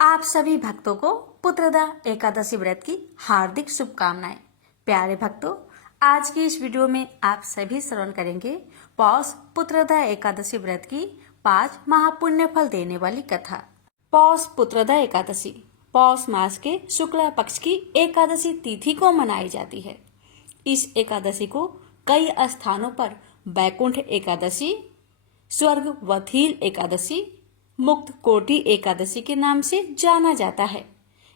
आप सभी भक्तों को पुत्रदा एकादशी व्रत की हार्दिक शुभकामनाएं। प्यारे भक्तों, आज की इस वीडियो में आप सभी श्रवण करेंगे पौष पुत्रदा एकादशी व्रत की 5 महापुण्य फल देने वाली कथा। पौष पुत्रदा एकादशी पौष मास के शुक्ला पक्ष की एकादशी तिथि को मनाई जाती है। इस एकादशी को कई स्थानों पर बैकुंठ एकादशी, स्वर्ग वथील एकादशी, मुक्त कोटि एकादशी के नाम से जाना जाता है।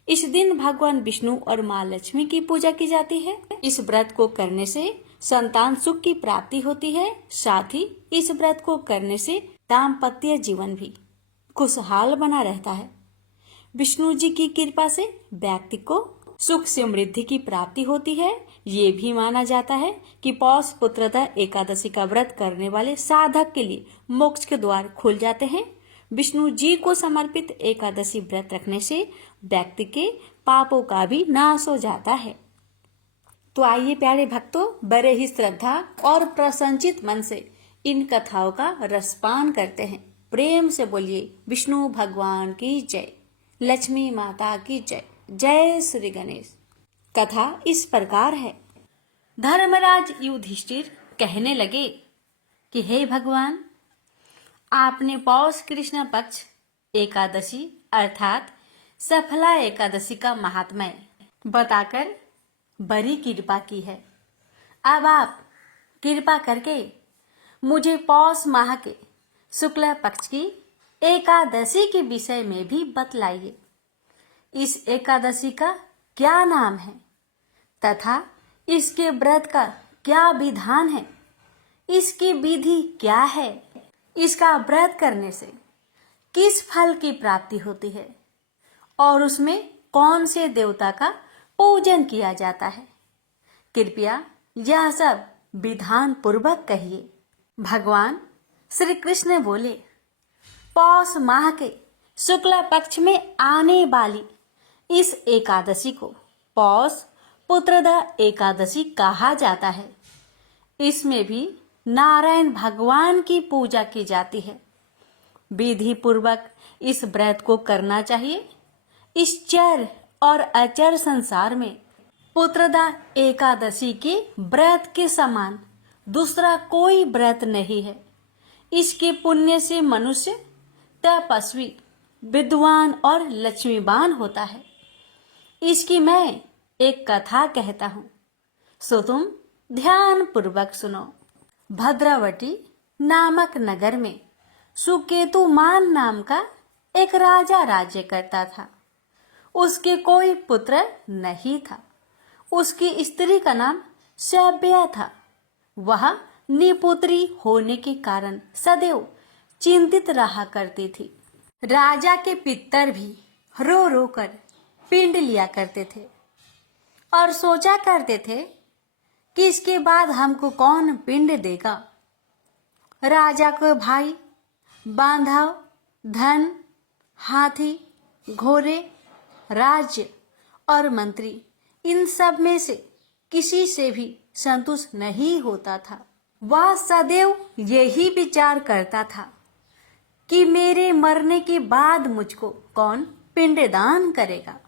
इस दिन भगवान विष्णु और माँ लक्ष्मी की पूजा की जाती है। इस व्रत को करने से संतान सुख की प्राप्ति होती है। साथ ही इस व्रत को करने से दाम्पत्य जीवन भी खुशहाल बना रहता है। विष्णु जी की कृपा से व्यक्ति को सुख समृद्धि की प्राप्ति होती है। ये भी माना जाता है कि पौष पुत्रदा एकादशी का व्रत करने वाले साधक के लिए मोक्ष के द्वार खुल जाते हैं। विष्णु जी को समर्पित एकादशी व्रत रखने से व्यक्ति के पापों का भी नाश हो जाता है। तो आइए प्यारे भक्तों, बड़े ही श्रद्धा और प्रसन्नचित मन से इन कथाओं का रसपान करते हैं। प्रेम से बोलिए विष्णु भगवान की जय, लक्ष्मी माता की जय, जय श्री गणेश। कथा इस प्रकार है। धर्मराज युधिष्ठिर कहने लगे कि हे भगवान, आपने पौष कृष्ण पक्ष एकादशी अर्थात सफला एकादशी का महात्म्य बताकर बड़ी कृपा की है। अब आप कृपा करके मुझे पौष माह के शुक्ल पक्ष की एकादशी के विषय में भी बतलाइए। इस एकादशी का क्या नाम है तथा इसके व्रत का क्या विधान है, इसकी विधि क्या है, इसका व्रत करने से किस फल की प्राप्ति होती है और उसमें कौन से देवता का पूजन किया जाता है। कृपया यह सब विधान पूर्वक कहिए। भगवान श्री कृष्ण बोले, पौष माह के शुक्ला पक्ष में आने वाली इस एकादशी को पौष पुत्रदा एकादशी कहा जाता है। इसमें भी नारायण भगवान की पूजा की जाती है। विधि पूर्वक इस व्रत को करना चाहिए। इस चर और अचर संसार में पुत्रदा एकादशी के व्रत के समान दूसरा कोई व्रत नहीं है। इसके पुण्य से मनुष्य तपस्वी, विद्वान और लक्ष्मीवान होता है। इसकी मैं एक कथा कहता हूँ, सो तुम ध्यान पूर्वक सुनो। भद्रावती नामक नगर में सुकेतुमान नाम का एक राजा राज्य करता था। उसके कोई पुत्र नहीं था। उसकी स्त्री का नाम सभ्या था। वह निपुत्री होने के कारण सदैव चिंतित रहा करती थी। राजा के पितर भी रो रो कर पिंड लिया करते थे और सोचा करते थे कि इसके बाद हमको कौन पिंड देगा। राजा को भाई, बांधव, धन, हाथी, घोड़े, राज्य और मंत्री, इन सब में से किसी से भी संतुष्ट नहीं होता था। वह सदैव यही विचार करता था कि मेरे मरने के बाद मुझको कौन पिंडदान करेगा।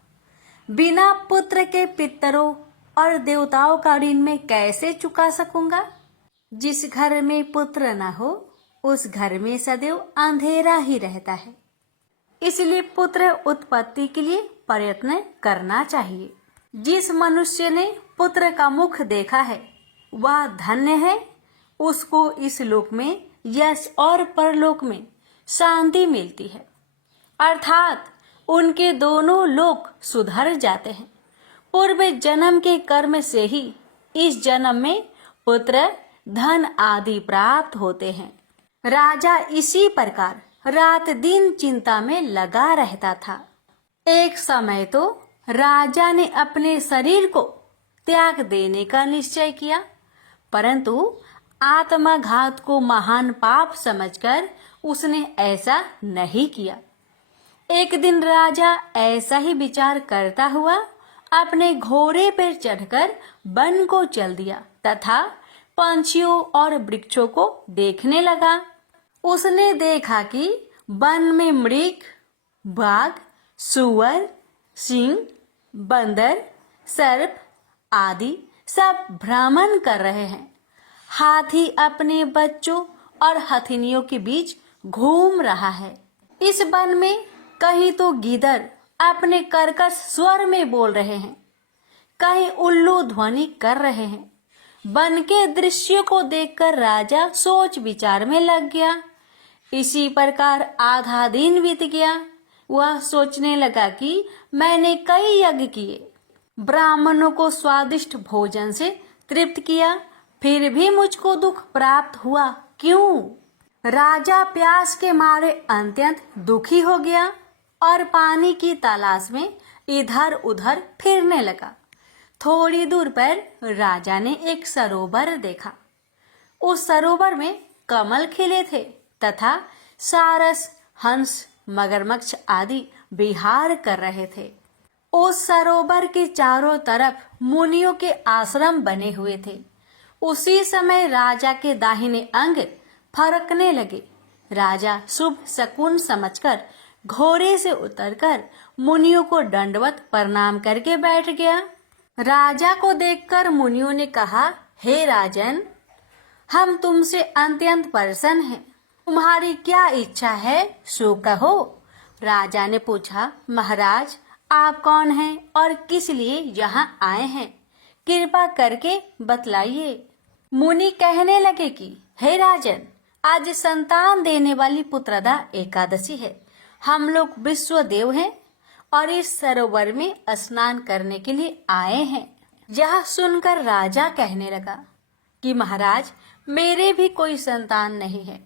बिना पुत्र के पितरों और देवताओं का ऋण में कैसे चुका सकूंगा। जिस घर में पुत्र न हो उस घर में सदैव अंधेरा ही रहता है। इसलिए पुत्र उत्पत्ति के लिए प्रयत्न करना चाहिए। जिस मनुष्य ने पुत्र का मुख देखा है वह धन्य है। उसको इस लोक में यश और परलोक में शांति मिलती है, अर्थात उनके दोनों लोक सुधर जाते हैं। पूर्व जन्म के कर्म से ही इस जन्म में पुत्र, धन आदि प्राप्त होते हैं। राजा इसी प्रकार रात दिन चिंता में लगा रहता था। एक समय तो राजा ने अपने शरीर को त्याग देने का निश्चय किया, परंतु आत्मघात को महान पाप समझकर उसने ऐसा नहीं किया। एक दिन राजा ऐसा ही विचार करता हुआ अपने घोड़े पर चढ़कर वन को चल दिया तथा पंछियों और वृक्षों को देखने लगा। उसने देखा कि वन में मृग, बाघ, सुअर, सिंह, बंदर, सर्प आदि सब भ्रमण कर रहे हैं। हाथी अपने बच्चों और हथिनियों के बीच घूम रहा है। इस वन में कहीं तो गीदड़ अपने कर्कश स्वर में बोल रहे हैं, कहीं उल्लू ध्वनि कर रहे हैं। वन के दृश्य को देखकर राजा सोच विचार में लग गया। इसी प्रकार आधा दिन बीत गया। वह सोचने लगा कि मैंने कई यज्ञ किए, ब्राह्मणों को स्वादिष्ट भोजन से तृप्त किया, फिर भी मुझको दुख प्राप्त हुआ, क्यों? राजा प्यास के मारे अत्यंत दुखी हो गया और पानी की तलाश में इधर उधर फिरने लगा। थोड़ी दूर पर राजा ने एक सरोवर देखा। उस सरोवर में कमल खिले थे तथा सारस, हंस, मगरमच्छ आदि विहार कर रहे थे। उस सरोवर के चारों तरफ मुनियों के आश्रम बने हुए थे। उसी समय राजा के दाहिने अंग फरकने लगे। राजा शुभ शकुन समझकर घोड़े से उतरकर मुनियों को दंडवत प्रणाम करके बैठ गया। राजा को देखकर मुनियों ने कहा, हे राजन, हम तुमसे अत्यंत प्रसन्न हैं। तुम्हारी क्या इच्छा है, सो कहो। राजा ने पूछा, महाराज, आप कौन हैं और किस लिए यहाँ आए हैं? कृपा करके बतलाइए। मुनि कहने लगे कि हे राजन, आज संतान देने वाली पुत्रदा एकादशी है। हम लोग विश्व देव हैं और इस सरोवर में स्नान करने के लिए आए हैं। यह सुनकर राजा कहने लगा कि महाराज, मेरे भी कोई संतान नहीं है।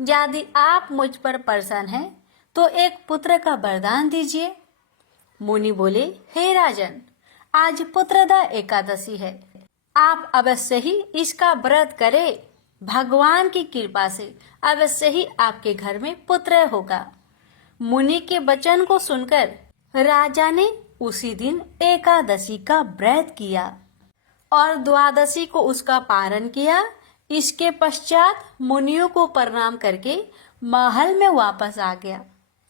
यदि आप मुझ पर प्रसन्न हैं तो एक पुत्र का वरदान दीजिए। मुनि बोले, हे राजन, आज पुत्रदा एकादशी है, आप अवश्य ही इसका व्रत करें। भगवान की कृपा से अवश्य ही आपके घर में पुत्र होगा। मुनि के वचन को सुनकर राजा ने उसी दिन एकादशी का व्रत किया और द्वादशी को उसका पारण किया। इसके पश्चात मुनियों को प्रणाम करके महल में वापस आ गया।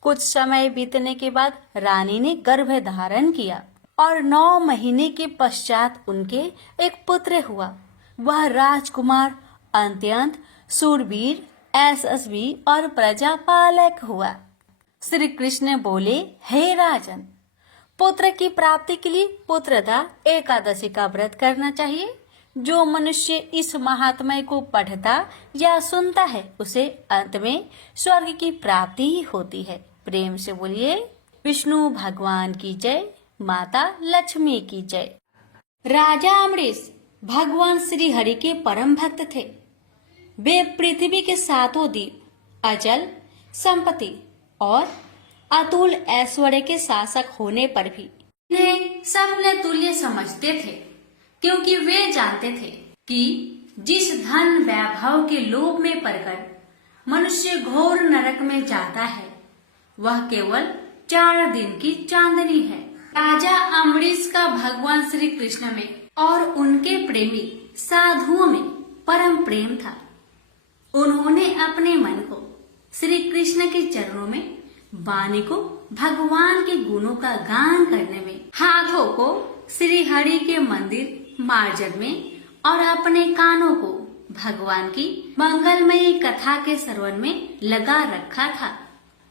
कुछ समय बीतने के बाद रानी ने गर्भ धारण किया और 9 महीने के पश्चात उनके एक पुत्र हुआ। वह राजकुमार अत्यंत शूरवीर, यशस्वी और प्रजापालक हुआ। श्री कृष्ण बोले, हे राजन, पुत्र की प्राप्ति के लिए पुत्रदा एकादशी का व्रत करना चाहिए। जो मनुष्य इस महात्म्य को पढ़ता या सुनता है उसे अंत में स्वर्ग की प्राप्ति ही होती है। प्रेम से बोलिए विष्णु भगवान की जय, माता लक्ष्मी की जय। राजा अम्बरीश भगवान श्री हरि के परम भक्त थे। वे पृथ्वी के 7 द्वीप, अचल संपत्ति और अतुल ऐश्वर्य के शासक होने पर भी इन्हें सपने तुल्य समझते थे, क्योंकि वे जानते थे कि जिस धन वैभव के लोभ में पड़कर मनुष्य घोर नरक में जाता है, वह केवल 4 दिन की चांदनी है। राजा अम्बरीश का भगवान श्री कृष्ण में और उनके प्रेमी साधुओं में परम प्रेम था। उन्होंने अपने मन को श्री कृष्ण के चरणों में, वाणी को भगवान के गुणों का गान करने में, हाथों को श्री हरि के मंदिर मार्जन में और अपने कानों को भगवान की मंगलमयी कथा के श्रवण में लगा रखा था।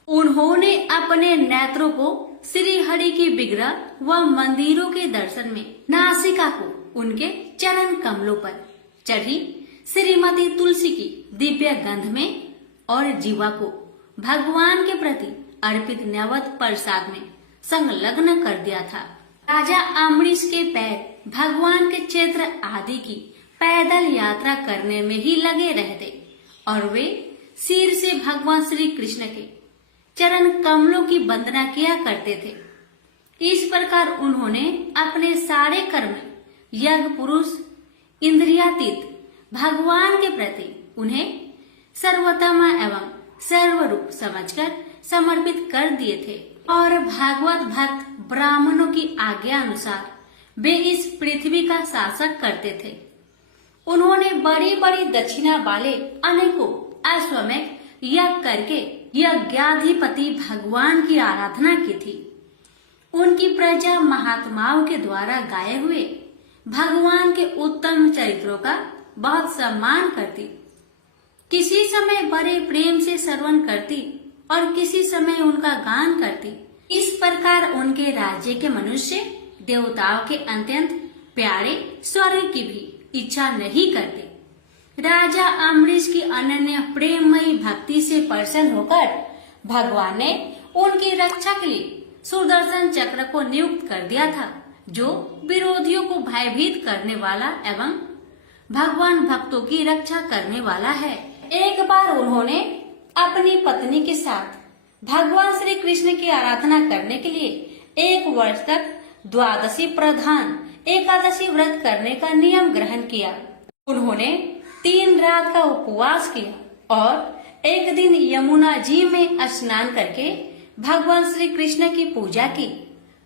उन्होंने अपने नेत्रों को श्री हरि की विग्रह व मंदिरों के दर्शन में, नासिका को उनके चरण कमलों पर चढ़ी श्रीमती तुलसी की दिव्य गंध में और जीवा को भगवान के प्रति अर्पित नैवेद्य प्रसाद में संलग्न कर दिया था। राजा अम्बरीश के पैर भगवान के क्षेत्र आदि की पैदल यात्रा करने में ही लगे रहते और वे सिर से भगवान श्री कृष्ण के चरण कमलों की वंदना किया करते थे। इस प्रकार उन्होंने अपने सारे कर्म यज्ञ पुरुष इंद्रियातीत भगवान के प्रति उन्हें सर्वोत्तम एवं सर्वरूप समझकर समर्पित कर दिए थे और भागवत भक्त ब्राह्मणों की आज्ञा अनुसार वे इस पृथ्वी का शासक करते थे। उन्होंने बड़ी बड़ी दक्षिणा वाले अनेकों अश्वमेध यज्ञ करके यज्ञाधिपति भगवान की आराधना की थी। उनकी प्रजा महात्माओं के द्वारा गाए हुए भगवान के उत्तम चरित्रों का बहुत सम्मान करती। किसी समय बड़े प्रेम से श्रवण करती और किसी समय उनका गान करती। इस प्रकार उनके राज्य के मनुष्य देवताओं के अत्यंत प्यारे स्वर्ग की भी इच्छा नहीं करते। राजा अम्बरीश की अनन्य प्रेममयी भक्ति से प्रसन्न होकर भगवान ने उनकी रक्षा के लिए सुदर्शन चक्र को नियुक्त कर दिया था, जो विरोधियों को भयभीत करने वाला एवं भगवान भक्तों की रक्षा करने वाला है। एक बार उन्होंने अपनी पत्नी के साथ भगवान श्री कृष्ण की आराधना करने के लिए 1 वर्ष तक द्वादशी प्रधान एकादशी व्रत करने का नियम ग्रहण किया। उन्होंने 3 रात का उपवास किया और एक दिन यमुना जी में स्नान करके भगवान श्री कृष्ण की पूजा की।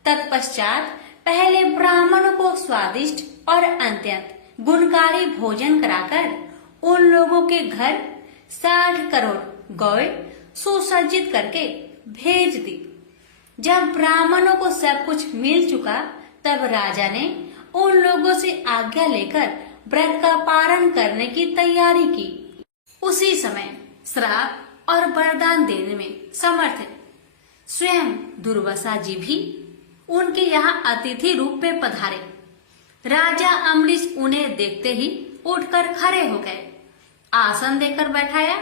तत्पश्चात पहले ब्राह्मणों को स्वादिष्ट और अत्यंत गुणकारी भोजन कराकर उन लोगों के घर 60 करोड़ गौएं सुसज्जित करके भेज दी। जब ब्राह्मणों को सब कुछ मिल चुका, तब राजा ने उन लोगों से आज्ञा लेकर व्रत का पारण करने की तैयारी की। उसी समय श्राप और वरदान देने में समर्थ स्वयं दुर्वासा जी भी उनके यहाँ अतिथि रूप में पधारे। राजा अम्बरीश उन्हें देखते ही उठकर खड़े हो गए, आसन देकर बैठाया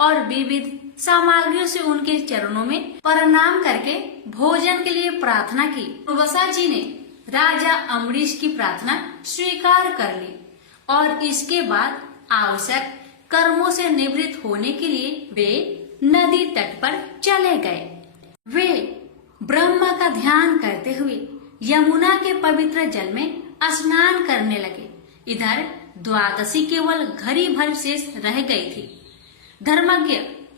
और विविध सामग्रियों से उनके चरणों में प्रणाम करके भोजन के लिए प्रार्थना की। दुर्वासा जी ने राजा अम्बरीश की प्रार्थना स्वीकार कर ली और इसके बाद आवश्यक कर्मों से निवृत्त होने के लिए वे नदी तट पर चले गए। वे ब्रह्मा का ध्यान करते हुए यमुना के पवित्र जल में स्नान करने लगे। इधर द्वादशी केवल घड़ी भर शेष रह गई थी। धर्मज्ञ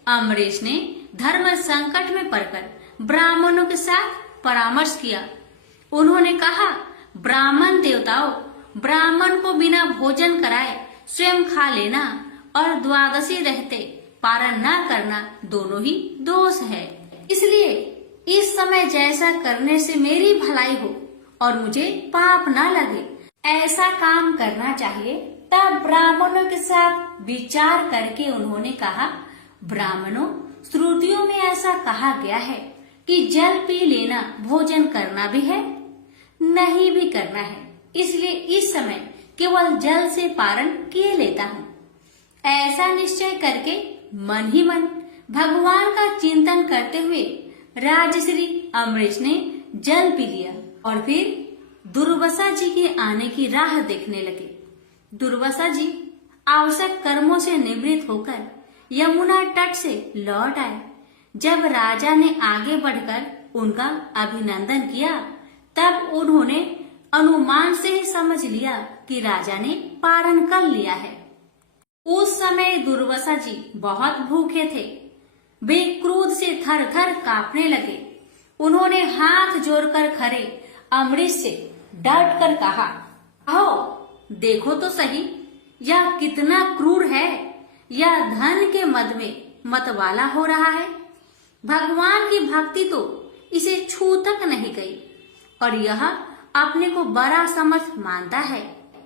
अम्बरीश ने धर्म संकट में पड़कर ब्राह्मणों के साथ परामर्श किया। उन्होंने कहा, ब्राह्मण देवताओं, ब्राह्मण को बिना भोजन कराए स्वयं खा लेना और द्वादशी रहते पारण न करना दोनों ही दोष है। इसलिए इस समय जैसा करने से मेरी भलाई हो और मुझे पाप न लगे, ऐसा काम करना चाहिए। तब ब्राह्मणों के साथ विचार करके उन्होंने कहा, ब्राह्मणों, श्रुतियों में ऐसा कहा गया है कि जल पी लेना भोजन करना भी है, नहीं भी करना है। इसलिए इस समय केवल जल से पारण किए लेता हूँ। ऐसा निश्चय करके मन ही मन भगवान का चिंतन करते हुए राजश्री अम्बरीश ने जल पी लिया और फिर दुर्वासा जी के आने की राह देखने लगे। दुर्वासा जी आवश्यक कर्मों से निवृत्त होकर यमुना तट से लौट आए। जब राजा ने आगे बढ़कर उनका अभिनंदन किया, तब उन्होंने अनुमान से ही समझ लिया कि राजा ने पारण कर लिया है। उस समय दुर्वासा जी बहुत भूखे थे। वे क्रोध से थर थर कांपने लगे। उन्होंने हाथ जोड़कर खड़े अम्बरीश से डट कर कहा, आओ देखो तो सही, यह कितना क्रूर है। यह धन के मद में मतवाला हो रहा है। भगवान की भक्ति तो इसे छू तक नहीं गई और यह अपने को बड़ा समर्थ मानता है।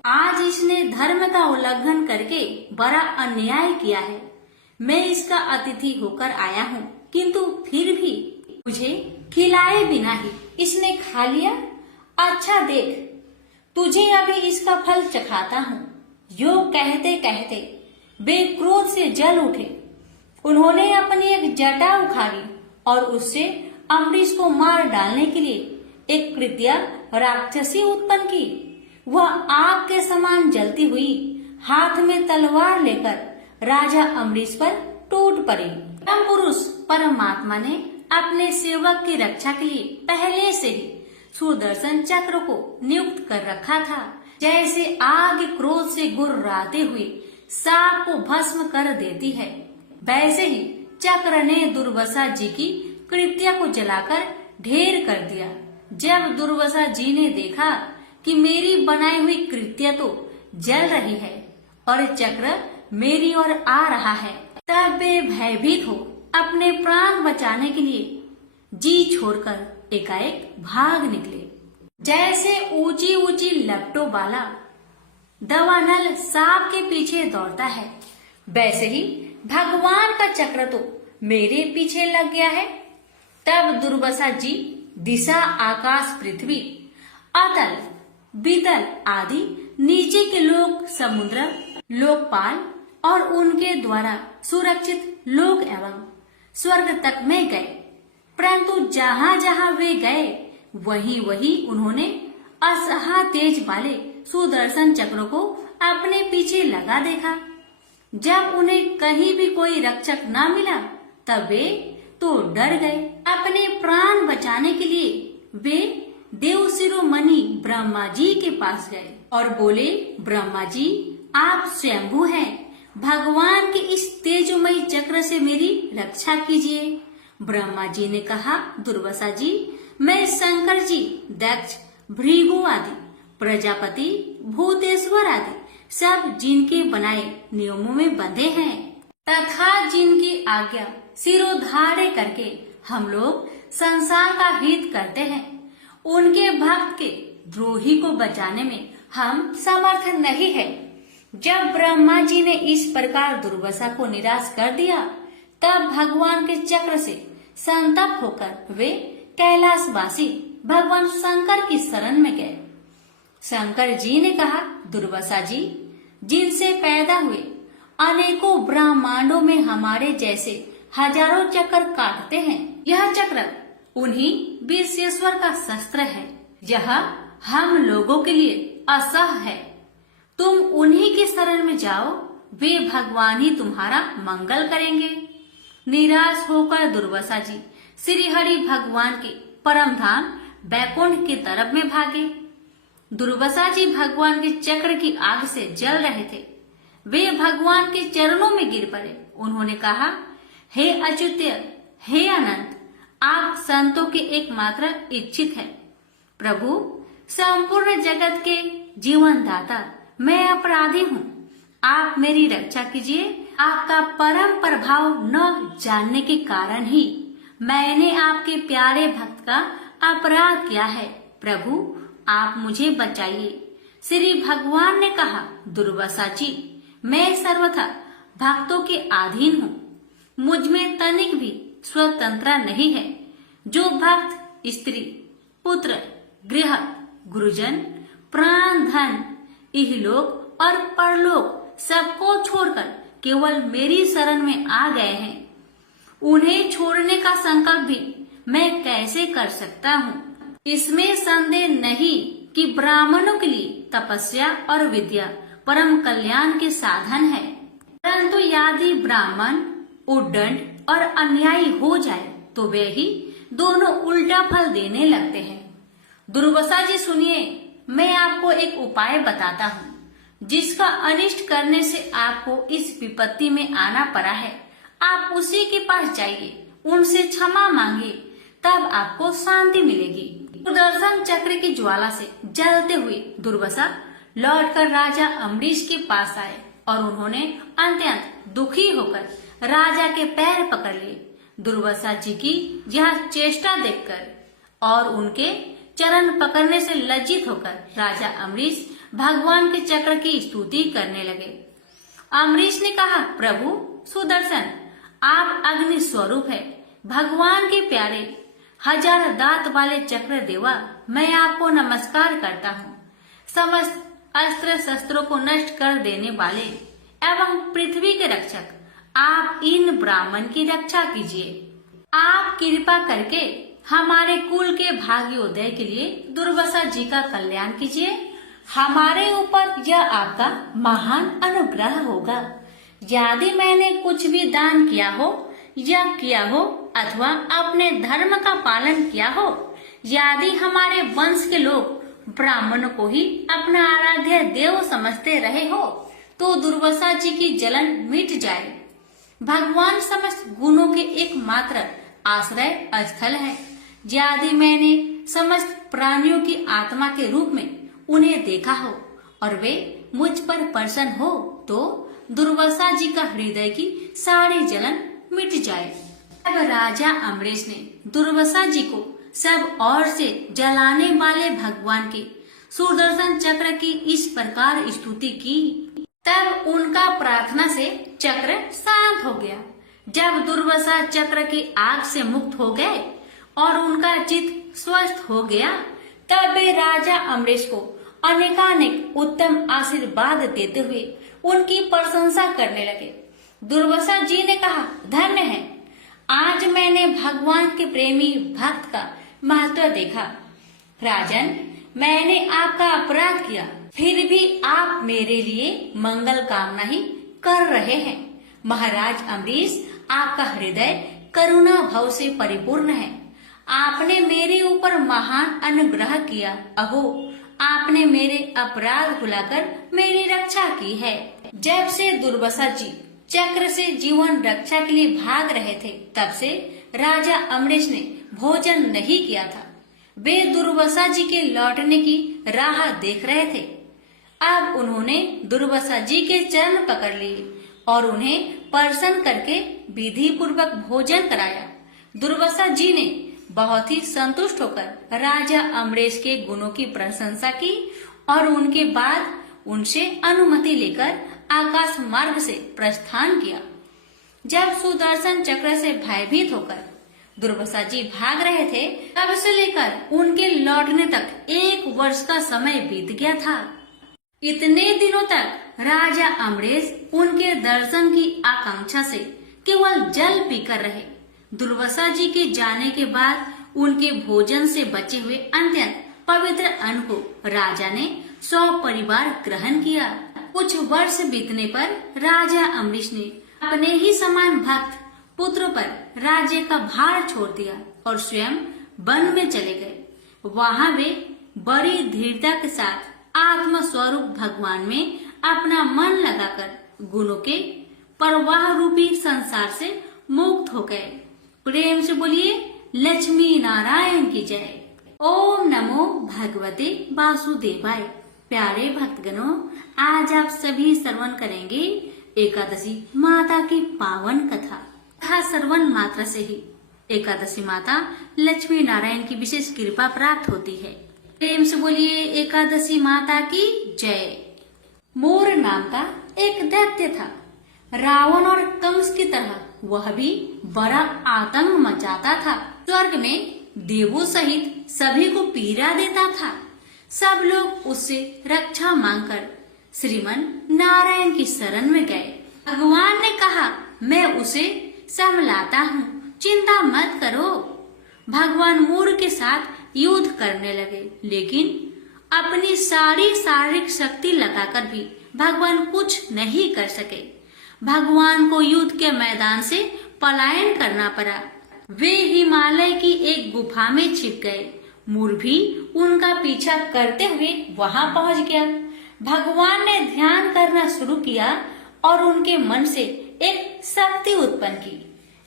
आज इसने धर्म का उल्लंघन करके बड़ा अन्याय किया है। मैं इसका अतिथि होकर आया हूँ, किंतु फिर भी मुझे खिलाए बिना ही इसने खा लिया। अच्छा देख, तुझे अभी इसका फल चखाता हूँ। यो कहते कहते वे क्रोध से जल उठे। उन्होंने अपनी एक जटा उखाड़ी और उससे अम्बरीश को मार डालने के लिए एक कृत्या राक्षसी उत्पन्न की। वह आग के समान जलती हुई हाथ में तलवार लेकर राजा अम्बरीश पर टूट पड़ी। परम पुरुष परमात्मा ने अपने सेवक की रक्षा के लिए पहले से ही सुदर्शन चक्र को नियुक्त कर रखा था। जैसे आग क्रोध से गुर्राते हुए सांप को भस्म कर देती है, वैसे ही चक्र ने दुर्वासा जी की कृत्या को जलाकर ढेर कर दिया। जब दुर्वासा जी ने देखा कि मेरी बनाई हुई कृत्या तो जल रही है और चक्र मेरी ओर आ रहा है, तब वे भयभीत हो अपने प्राण बचाने के लिए जी छोड़कर एकाएक भाग निकले। जैसे ऊंची ऊंची लपटों वाला दवानल सांप के पीछे दौड़ता है, वैसे ही भगवान का चक्र तो मेरे पीछे लग गया है। तब दुर्वासा जी दिशा, आकाश, पृथ्वी, अतल, बीतल आदि नीचे के लोक, समुद्र, लोकपाल और उनके द्वारा सुरक्षित लोक एवं स्वर्ग तक में गए। परंतु जहाँ जहाँ वे गए वहीं वहीं उन्होंने असहा तेज वाले सुदर्शन चक्र को अपने पीछे लगा देखा। जब उन्हें कहीं भी कोई रक्षक न मिला तब वे तो डर गए। अपने प्राण बचाने के लिए वे देव शिरोमणि ब्रह्मा जी के पास गए और बोले, ब्रह्मा जी आप स्वयंभू हैं, भगवान के इस तेजोमयी चक्र से मेरी रक्षा कीजिए। ब्रह्मा जी ने कहा, दुर्वासा जी मैं शंकर जी, दक्ष, भृगु आदि, प्रजापति, भूतेश्वर आदि सब जिनके बनाए नियमों में बंधे हैं तथा जिनकी आज्ञा सिरोधार्य करके हम लोग संसार का हित करते हैं, उनके भक्त के द्रोही को बचाने में हम समर्थ नहीं है। जब ब्रह्मा जी ने इस प्रकार दुर्वासा को निराश कर दिया तब भगवान के चक्र से संतप्त होकर वे कैलाशवासी भगवान शंकर की शरण में गए। शंकर जी ने कहा, दुर्वासा जी जिनसे पैदा हुए अनेकों ब्रह्मांडों में हमारे जैसे हजारों चक्र काटते हैं, यह चक्र उन्हीं विश्वेश्वर का शस्त्र है। यह हम लोगों के लिए असह है। तुम उन्हीं की शरण में जाओ, वे भगवान ही तुम्हारा मंगल करेंगे। निराश होकर दुर्वासा जी श्री हरि भगवान के परम धाम बैकुंठ की तरफ में भागे। दुर्वासा जी भगवान के चक्र की आग से जल रहे थे। वे भगवान के चरणों में गिर पड़े। उन्होंने कहा, हे अच्युत, हे अनंत, आप संतों के एकमात्र इच्छित है। प्रभु संपूर्ण जगत के जीवन दाता, मैं अपराधी हूँ, आप मेरी रक्षा कीजिए। आपका परम प्रभाव न जानने के कारण ही मैंने आपके प्यारे भक्त का अपराध किया है। प्रभु आप मुझे बचाइए। श्री भगवान ने कहा, दुर्वासा जी मैं सर्वथा भक्तों के अधीन हूँ, मुझ में तनिक भी स्वतंत्रता नहीं है। जो भक्त स्त्री, पुत्र, गृह, गुरुजन, प्राण, धन, इहलोक और परलोक सबको छोड़कर केवल मेरी शरण में आ गए हैं, उन्हें छोड़ने का संकल्प भी मैं कैसे कर सकता हूँ। इसमें संदेह नहीं कि ब्राह्मणों के लिए तपस्या और विद्या परम कल्याण के साधन है, परंतु यदि ब्राह्मण उद्दंड और अन्यायी हो जाए तो वे ही दोनों उल्टा फल देने लगते हैं। दुर्वासा जी सुनिए, मैं आपको एक उपाय बताता हूँ जिसका अनिष्ट करने से आपको इस विपत्ति में आना पड़ा है। आप उसी के पास जाइए, उनसे क्षमा मांगिए, तब आपको शांति मिलेगी। सुदर्शन चक्र की ज्वाला से जलते हुए दुर्वासा लौटकर राजा अम्बरीश के पास आए और उन्होंने अत्यंत दुखी होकर राजा के पैर पकड़ लिए। दुर्वासा जी की यह चेष्टा देखकर और उनके चरण पकड़ने से लज्जित होकर राजा अम्बरीश भगवान के चक्र की स्तुति करने लगे। अम्बरीश ने कहा, प्रभु सुदर्शन आप अग्नि स्वरूप है, भगवान के प्यारे हजार दांत वाले चक्र देवा, मैं आपको नमस्कार करता हूँ। समस्त अस्त्र शस्त्रों को नष्ट कर देने वाले एवं पृथ्वी के रक्षक, आप इन ब्राह्मण की रक्षा कीजिए। आप कृपा करके हमारे कुल के भाग्योदय के लिए दुर्वासा जी का कल्याण कीजिए। हमारे ऊपर यह आपका महान अनुग्रह होगा। यदि मैंने कुछ भी दान किया हो या किया हो अथवा अपने धर्म का पालन किया हो, यदि हमारे वंश के लोग ब्राह्मणों को ही अपना आराध्य देव समझते रहे हो तो दुर्वासा जी की जलन मिट जाए। भगवान समस्त गुणों के एकमात्र आश्रय स्थल है। यदि मैंने समस्त प्राणियों की आत्मा के रूप में उन्हें देखा हो और वे मुझ पर प्रसन्न हो तो दुर्वासा जी का हृदय की सारी जलन मिट जाए। अब राजा अम्बरीश ने दुर्वासा जी को सब ओर से जलाने वाले भगवान के सुदर्शन चक्र की इस प्रकार स्तुति की। तब उनका प्रार्थना से चक्र शांत हो गया। जब दुर्वासा चक्र की आग से मुक्त हो गए और उनका चित्त स्वस्थ हो गया, तब वे राजा अम्बरीश को अनेकानेक उत्तम आशीर्वाद देते हुए उनकी प्रशंसा करने लगे। दुर्वासा जी ने कहा, धन्य है, आज मैंने भगवान के प्रेमी भक्त का महत्व देखा। राजन, मैंने आपका अपराध किया, फिर भी आप मेरे लिए मंगल कामना ही कर रहे हैं। महाराज अम्बरीश, आपका हृदय करुणा भाव से परिपूर्ण है। आपने मेरे ऊपर महान अनुग्रह किया। अहो, आपने मेरे अपराध भुलाकर मेरी रक्षा की है। जब से दुर्वासा जी चक्र से जीवन रक्षा के लिए भाग रहे थे, तब से राजा अम्बरीश ने भोजन नहीं किया था। वे दुर्वासा जी के लौटने की राह देख रहे थे। अब उन्होंने दुर्वासा जी के चरण पकड़ लिए और उन्हें प्रसन्न करके विधि पूर्वक भोजन कराया। दुर्वासा जी ने बहुत ही संतुष्ट होकर राजा अम्बरीश के गुणों की प्रशंसा की और उनके बाद उनसे अनुमति लेकर आकाश मार्ग से प्रस्थान किया। जब सुदर्शन चक्र से भयभीत होकर दुर्वासा जी भाग रहे थे, तब से लेकर उनके लौटने तक 1 वर्ष का समय बीत गया था। इतने दिनों तक राजा अम्बरीश उनके दर्शन की आकांक्षा से केवल जल पीकर रहे। दुर्वासा जी के जाने के बाद उनके भोजन से बचे हुए अत्यंत पवित्र अन्न को राजा ने सपरिवार ग्रहण किया। कुछ वर्ष बीतने पर राजा अम्बरीश ने अपने ही समान भक्त पुत्र पर राज्य का भार छोड़ दिया और स्वयं वन में चले गए। वहाँ वे बड़ी दृढ़ता के साथ आत्म स्वरूप भगवान में अपना मन लगाकर गुणों के प्रवाह रूपी संसार से मुक्त हो गए। प्रेम से बोलिए लक्ष्मी नारायण की जय। ओम नमो भगवते वासुदेवाय। प्यारे भक्तगणों, आज आप सभी श्रवण करेंगे एकादशी माता की पावन कथा श्रवण मात्र से ही एकादशी माता लक्ष्मी नारायण की विशेष कृपा प्राप्त होती है। प्रेम से बोलिए एकादशी माता की जय। मोर नाम का एक दैत्य था। रावण और कंस की तरह वह भी बड़ा आतंक मचाता था। स्वर्ग में देवों सहित सभी को पीड़ा देता था। सब लोग उससे रक्षा मांगकर श्रीमन नारायण की शरण में गए। भगवान ने कहा, मैं उसे संभलाता हूँ, चिंता मत करो। भगवान मोर के साथ युद्ध करने लगे, लेकिन अपनी सारी शारीरिक शक्ति लगाकर भी भगवान कुछ नहीं कर सके। भगवान को युद्ध के मैदान से पलायन करना पड़ा। वे हिमालय की एक गुफा में छिप गए। मोर भी उनका पीछा करते हुए वहां पहुंच गया। भगवान ने ध्यान करना शुरू किया और उनके मन से एक शक्ति उत्पन्न की,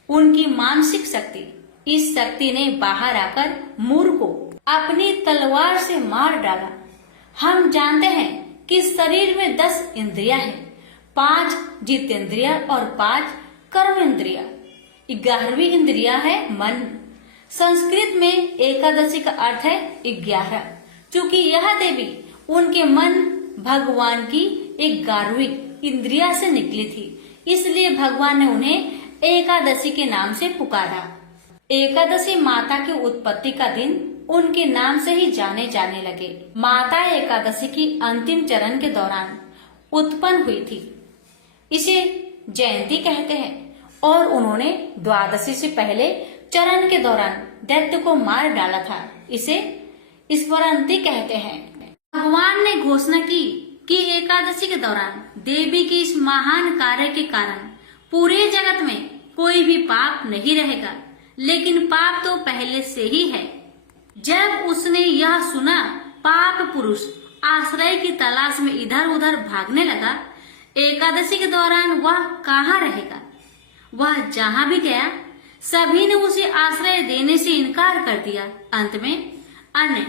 उनकी मानसिक शक्ति। इस शक्ति ने बाहर आकर मोर को अपनी तलवार से मार डाला। हम जानते हैं कि शरीर में 10 इंद्रियां हैं, 5 जितेंद्रिय और 5 कर्म इंद्रिया। 11वीं इंद्रिया है मन। संस्कृत में एकादशी का अर्थ है 11। चूंकि यह देवी उनके मन भगवान की 11वीं इंद्रिया से निकली थी, इसलिए भगवान ने उन्हें एकादशी के नाम से पुकारा। एकादशी माता की उत्पत्ति का दिन उनके नाम से ही जाने जाने लगे। माता एकादशी की अंतिम चरण के दौरान उत्पन्न हुई थी, इसे जयंती कहते हैं। और उन्होंने द्वादशी से पहले चरण के दौरान दैत्य को मार डाला था, इसे स्मरणती कहते हैं। भगवान ने घोषणा की कि एकादशी के दौरान देवी के इस महान कार्य के कारण पूरे जगत में कोई भी पाप नहीं रहेगा, लेकिन पाप तो पहले से ही है। जब उसने यह सुना, पाप पुरुष आश्रय की तलाश में इधर उधर भागने लगा। एकादशी के दौरान वह कहाँ रहेगा? वह जहाँ भी गया, सभी ने उसे आश्रय देने से इनकार कर दिया। अंत में अन्न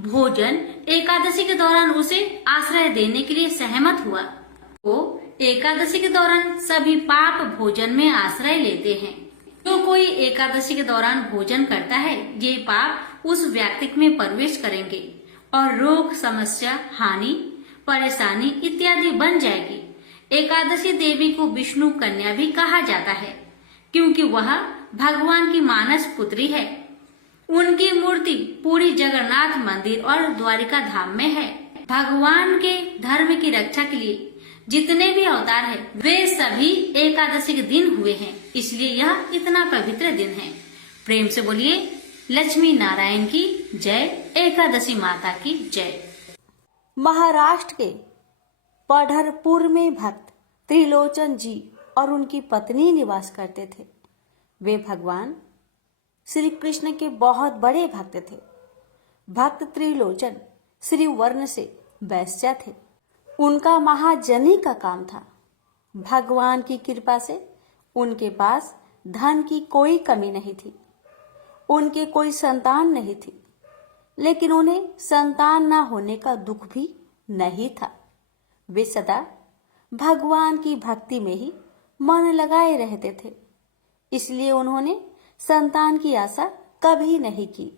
भोजन एकादशी के दौरान उसे आश्रय देने के लिए सहमत हुआ। वो एकादशी के दौरान सभी पाप भोजन में आश्रय लेते हैं। जो कोई एकादशी के दौरान भोजन करता है, ये पाप उस व्यक्ति में प्रवेश करेंगे और रोग, समस्या, हानि, परेशानी इत्यादि बन जाएगी। एकादशी देवी को विष्णु कन्या भी कहा जाता है, क्योंकि वह भगवान की मानस पुत्री है। उनकी मूर्ति पूरी जगन्नाथ मंदिर और द्वारिका धाम में है। भगवान के धर्म की रक्षा के लिए जितने भी अवतार हैं, वे सभी एकादशी के दिन हुए हैं, इसलिए यह इतना पवित्र दिन है। प्रेम से बोलिए लक्ष्मी नारायण की जय, एकादशी माता की जय। महाराष्ट्र के पढ़रपुर में भक्त त्रिलोचन जी और उनकी पत्नी निवास करते थे। वे भगवान श्री कृष्ण के बहुत बड़े भक्त थे। भक्त त्रिलोचन श्री वर्ण से वैश्य थे। उनका महाजनी का काम था। भगवान की कृपा से उनके पास धन की कोई कमी नहीं थी। उनके कोई संतान नहीं थी, लेकिन उन्हें संतान न होने का दुख भी नहीं था। वे सदा भगवान की भक्ति में ही मन लगाए रहते थे, इसलिए उन्होंने संतान की आशा कभी नहीं की।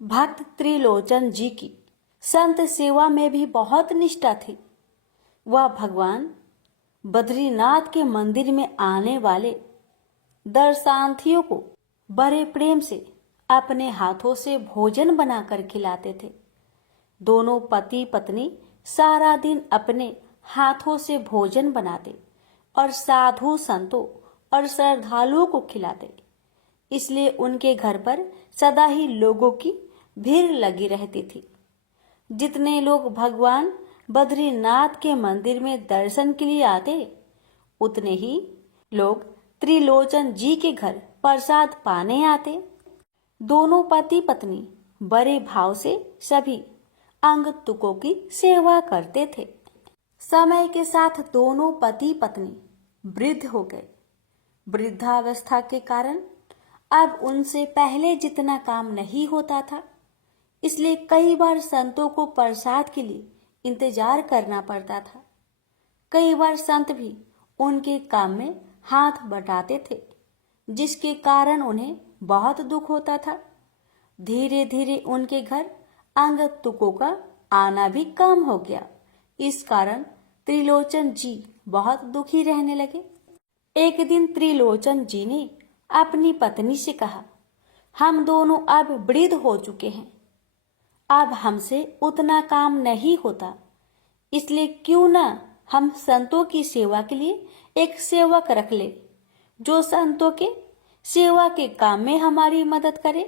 भक्त त्रिलोचन जी की संत सेवा में भी बहुत निष्ठा थी। वह भगवान बद्रीनाथ के मंदिर में आने वाले दर्शनार्थियों को बड़े प्रेम से अपने हाथों से भोजन बनाकर खिलाते थे। दोनों पति पत्नी सारा दिन अपने हाथों से भोजन बनाते और साधु संतों और श्रद्धालुओं को खिलाते। इसलिए उनके घर पर सदा ही लोगों की भीड़ लगी रहती थी। जितने लोग भगवान बद्रीनाथ के मंदिर में दर्शन के लिए आते, उतने ही लोग त्रिलोचन जी के घर प्रसाद पाने आते। दोनों पति पत्नी बड़े भाव से सभी आगंतुकों की सेवा करते थे। समय के साथ दोनों पति पत्नी वृद्ध हो गए। वृद्धावस्था के कारण अब उनसे पहले जितना काम नहीं होता था, इसलिए कई बार संतों को प्रसाद के लिए इंतजार करना पड़ता था। कई बार संत भी उनके काम में हाथ बटाते थे, जिसके कारण उन्हें बहुत दुख होता था। धीरे धीरे उनके घर आगंतुकों का आना भी कम हो गया। इस कारण त्रिलोचन जी बहुत दुखी रहने लगे। एक दिन त्रिलोचन जी ने अपनी पत्नी से कहा, हम दोनों अब वृद्ध हो चुके हैं, अब हमसे उतना काम नहीं होता, इसलिए क्यों ना हम संतों की सेवा के लिए एक सेवक रख ले, जो संतों के सेवा के काम में हमारी मदद करे।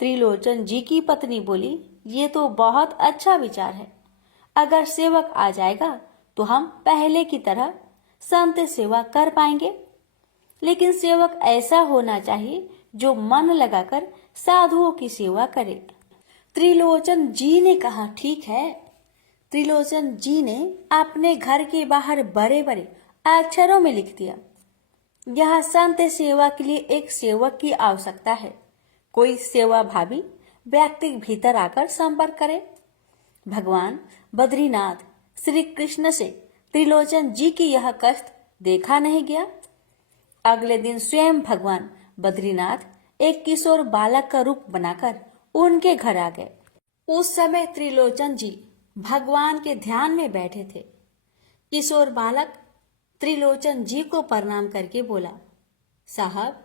त्रिलोचन जी की पत्नी बोली, ये तो बहुत अच्छा विचार है। अगर सेवक आ जाएगा तो हम पहले की तरह संत सेवा कर पाएंगे, लेकिन सेवक ऐसा होना चाहिए जो मन लगाकर साधुओं की सेवा करे। त्रिलोचन जी ने कहा, ठीक है। त्रिलोचन जी ने अपने घर के बाहर बड़े बड़े अक्षरों में लिख दिया, यह संत सेवा के लिए एक सेवक की आवश्यकता है। कोई सेवा भावी व्यक्ति भीतर आकर संपर्क करे। भगवान बद्रीनाथ श्री कृष्ण से त्रिलोचन जी की यह कष्ट देखा नहीं गया। अगले दिन स्वयं भगवान बद्रीनाथ एक किशोर बालक का रूप बनाकर उनके घर आ गए। उस समय त्रिलोचन जी भगवान के ध्यान में बैठे थे। किशोर बालक त्रिलोचन जी को प्रणाम करके बोला, साहब,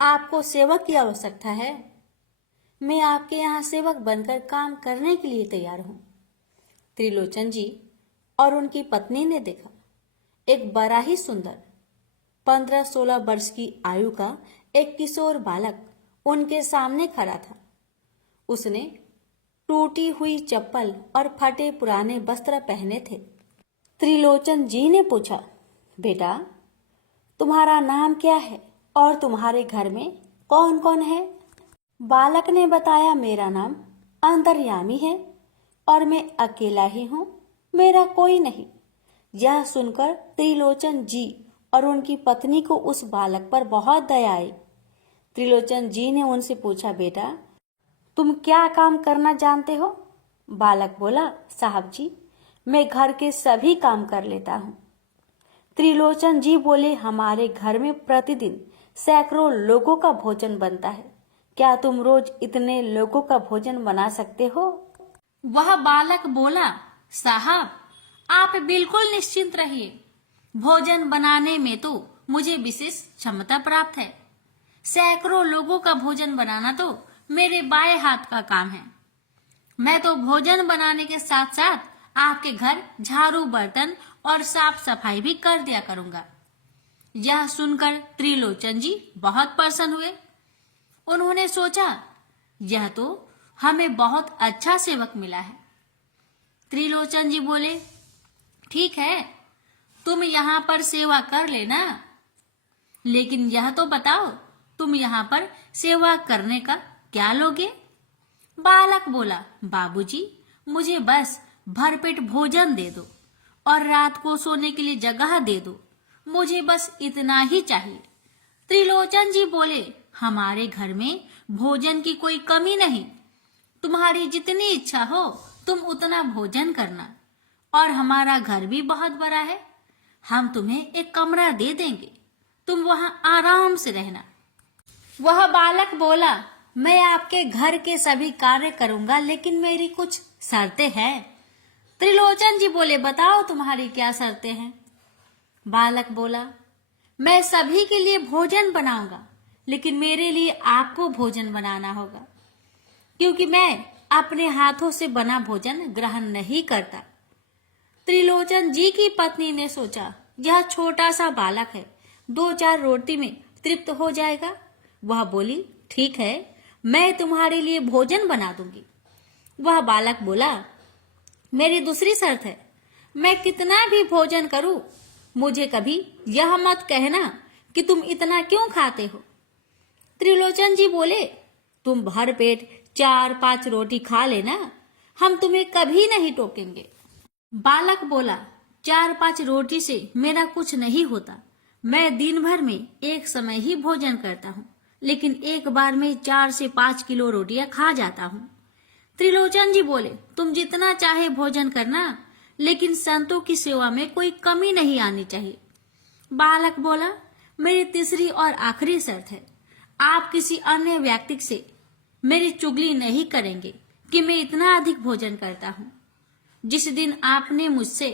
आपको सेवक की आवश्यकता है। मैं आपके यहाँ सेवक बनकर काम करने के लिए तैयार हूँ। त्रिलोचन जी और उनकी पत्नी ने देखा, एक बड़ा ही सुंदर 15-16 वर्ष की आयु का एक किशोर बालक उनके सामने खड़ा था। उसने टूटी हुई चप्पल और फटे पुराने वस्त्र पहने थे। त्रिलोचन जी ने पूछा, बेटा, तुम्हारा नाम क्या है और तुम्हारे घर में कौन कौन है? बालक ने बताया, मेरा नाम अंतर्यामी है और मैं अकेला ही हूँ, मेरा कोई नहीं। यह सुनकर त्रिलोचन जी और उनकी पत्नी को उस बालक पर बहुत दया आई। त्रिलोचन जी ने उनसे पूछा, बेटा, तुम क्या काम करना जानते हो? बालक बोला, साहब जी, मैं घर के सभी काम कर लेता हूँ। त्रिलोचन जी बोले, हमारे घर में प्रतिदिन सैकड़ों लोगों का भोजन बनता है। क्या तुम रोज इतने लोगों का भोजन बना सकते हो? वह बालक बोला, साहब, आप बिल्कुल निश्चिंत रहिए। भोजन बनाने में तो मुझे विशेष क्षमता प्राप्त है। सैकड़ों लोगों का भोजन बनाना तो मेरे बाएं हाथ का काम है। मैं तो भोजन बनाने के साथ साथ आपके घर झाड़ू बर्तन और साफ सफाई भी कर दिया करूंगा। यह सुनकर त्रिलोचन जी बहुत प्रसन्न हुए। उन्होंने सोचा, यह तो हमें बहुत अच्छा सेवक मिला है। त्रिलोचन जी बोले, ठीक है, तुम यहाँ पर सेवा कर लेना, लेकिन यह तो बताओ, तुम यहाँ पर सेवा करने का क्या लोगे? बालक बोला, बाबूजी, मुझे बस भरपेट भोजन दे दो और रात को सोने के लिए जगह दे दो। मुझे बस इतना ही चाहिए। त्रिलोचन जी बोले, हमारे घर में भोजन की कोई कमी नहीं। तुम्हारी जितनी इच्छा हो तुम उतना भोजन करना, और हमारा घर भी बहुत बड़ा है। हम तुम्हें एक कमरा दे देंगे, तुम वहां आराम से रहना। वह बालक बोला, मैं आपके घर के सभी कार्य करूंगा, लेकिन मेरी कुछ शर्तें हैं। त्रिलोचन जी बोले, बताओ तुम्हारी क्या शर्तें हैं? बालक बोला, मैं सभी के लिए भोजन बनाऊंगा, लेकिन मेरे लिए आपको भोजन बनाना होगा, क्योंकि मैं अपने हाथों से बना भोजन ग्रहण नहीं करता। त्रिलोचन जी की पत्नी ने सोचा, यह छोटा सा बालक है, 2-4 रोटी में तृप्त हो जाएगा। वह बोली, ठीक है, मैं तुम्हारे लिए भोजन बना दूंगी। वह बालक बोला, मेरी दूसरी शर्त है, मैं कितना भी भोजन करूं, मुझे कभी यह मत कहना कि तुम इतना क्यों खाते हो। त्रिलोचन जी बोले, तुम भर पेट 4-5 रोटी खा लेना, हम तुम्हें कभी नहीं टोकेंगे। बालक बोला, 4-5 रोटी से मेरा कुछ नहीं होता। मैं दिन भर में एक समय ही भोजन करता हूँ, लेकिन एक बार में 4 से 5 किलो रोटियां खा जाता हूँ। त्रिलोचन जी बोले, तुम जितना चाहे भोजन करना, लेकिन संतों की सेवा में कोई कमी नहीं आनी चाहिए। बालक बोला, मेरी तीसरी और आखिरी शर्त है, आप किसी अन्य व्यक्ति से मेरी चुगली नहीं करेंगे कि मैं इतना अधिक भोजन करता हूँ। जिस दिन आपने मुझसे